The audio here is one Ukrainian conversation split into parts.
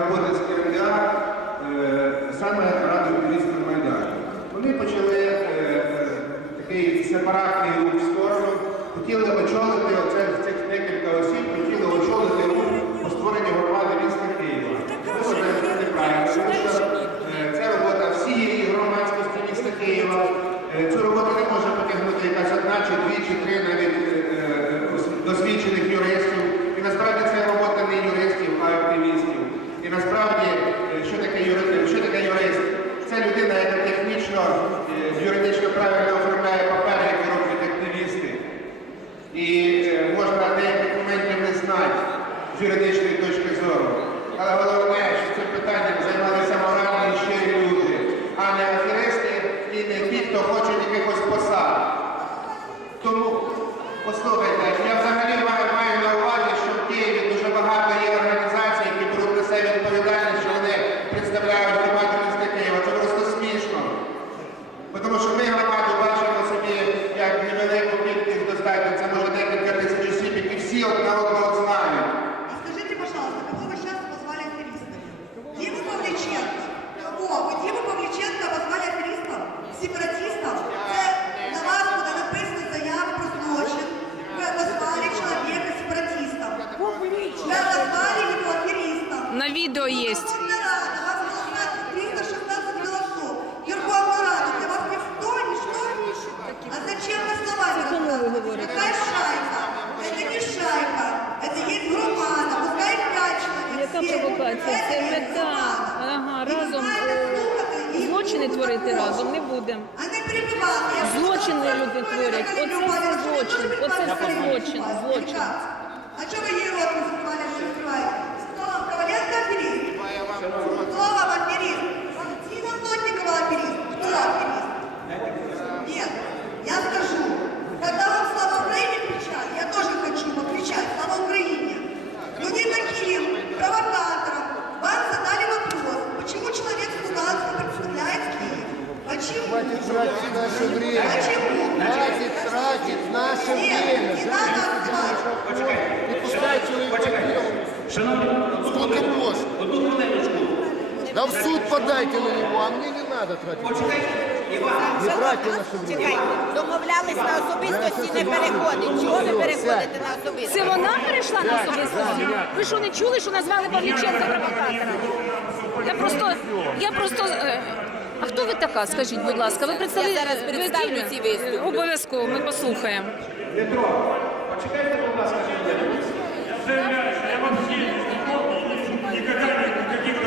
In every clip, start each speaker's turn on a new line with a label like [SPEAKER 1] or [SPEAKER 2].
[SPEAKER 1] роботи з КМДА е, саме Ради Українського Майдану. Вони почали е, е, такий сепаратний рух в сторону, хотіли очолити оце цих декілька осіб, хотіли очолити рух по створенню громади міста Києва. Тому що це робота всієї громадськості міста Києва. Цю роботу не може потягнути якась одна, чи дві, чи три навіть ос- досвідчених юристів. І насправді це робота не юристів, а активістів. І насправді, е, що таке юрист? Що таке юрист? Це людина, яка технічно, е, юридично правильно оформляє папери, які роблять активісти. І е, можна деяких моментів не знати з юридичної точки зору. Але головне, що цим питанням займалися моральні і щирі люди, а не аферисти і не ті, хто хоче якихось посад. Тому, послухайте,
[SPEAKER 2] человек.
[SPEAKER 3] Яка
[SPEAKER 2] семь.
[SPEAKER 3] провокація? Це мета. Ага, разом е, злочини творити разом не будемо.
[SPEAKER 2] А не перебивати. Я
[SPEAKER 3] Злочини люди творять. Оце все
[SPEAKER 2] Що ви
[SPEAKER 3] злочин. Оце все злочин. Злочин.
[SPEAKER 2] А чого ви її рот не закривали, Вам аферист? Тина Плотникова аферист. Кто аферист? Нет, я скажу. Когда вам «Слава Украине» кричали, я тоже хочу покричать «Слава Украине». Но не таким провокатором вам задали вопрос, почему человек с Луганска представляет Киев? Почему?
[SPEAKER 4] Хватит тратить наше время.
[SPEAKER 2] Почему?
[SPEAKER 4] Хватит тратить наше
[SPEAKER 2] Нет,
[SPEAKER 4] время.
[SPEAKER 2] не надо отзывать.
[SPEAKER 4] И пускай человек по делу.
[SPEAKER 5] Шановні,
[SPEAKER 4] Сколько можно?
[SPEAKER 5] одну.
[SPEAKER 4] Да в суд подайте на него, а мне не надо тратить.
[SPEAKER 5] Почекайте,
[SPEAKER 4] Не тратьте наше время.
[SPEAKER 6] Чекайте, домовлялись на особистості не переходить. Чого ви переходите на особистості?
[SPEAKER 3] Це вона перейшла на особистості? Ви що не чули, що назвали Павліченка провокатором? Я просто, я просто. е, А хто ви така? Скажіть, будь ласка, ви представили
[SPEAKER 6] Я зараз
[SPEAKER 3] ви
[SPEAKER 6] представлю ці виступи.
[SPEAKER 3] Обов'язково, ми послухаємо.
[SPEAKER 7] Никаких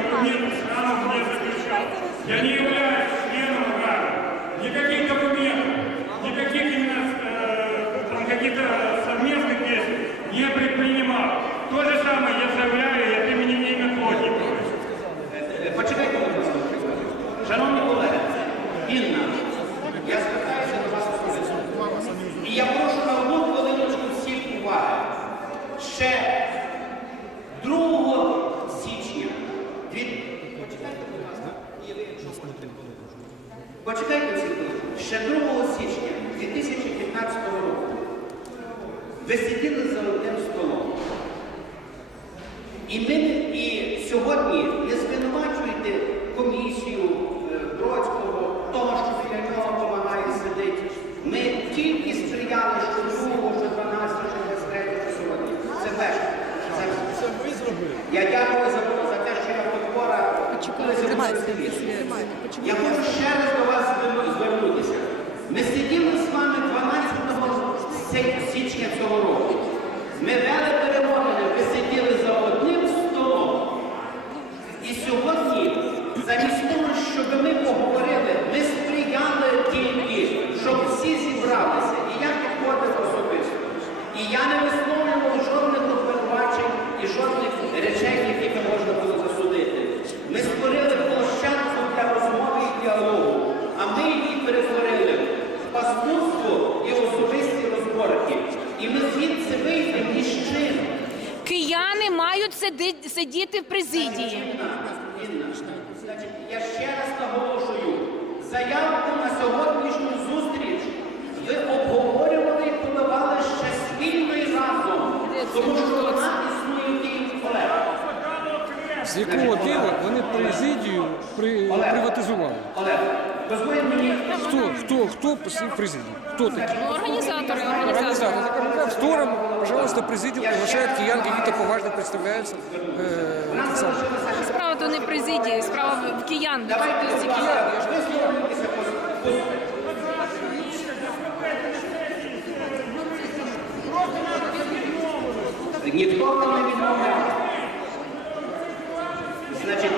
[SPEAKER 7] Я не являюсь
[SPEAKER 5] Почекайте секунду. Ще 2 січня 2015 року ви сиділи за одним столом. І, ми, і сьогодні не звинувачуєте комісію е, Бродського, того, що біля нього допомагає сидить. Ми тільки сприяли, що другого, що 12, що 23, що сьогодні. Це перше. Це, ви зробили. Я дякую за, за те, що я покора. Я хочу ще раз замість того, щоб ми поговорили, ми сприяли тільки, щоб всі зібралися. І я підходив особисто. І я не висловлював жодних обвинувачень і жодних речей, які можна було засудити. Ми створили площадку для розмови і діалогу, а ми її перетворили в паскудство і особисті розборки. І ми звідси вийдемо ні з чим.
[SPEAKER 3] Кияни мають сидіти в президії.
[SPEAKER 5] Інна, значить, я ще раз наголошую, заявку на сьогоднішню зустріч ви обговорювали і подавали ще спільно і разом, тому що вона існує тільки колега. З якого дива вони президію при, приватизували?
[SPEAKER 8] Олег, дозволь мені
[SPEAKER 5] Хто, хто, хто посів президію? Хто такі?
[SPEAKER 3] Ну, організатори, організатори.
[SPEAKER 5] Организатор. Так, в сторону, пожалуйста, президиум приглашает киян, какие-то поважно представляются. Э, этот самый.
[SPEAKER 3] Президії, справа в- в киян.
[SPEAKER 8] Ніхто вам не відмовляє. Значить,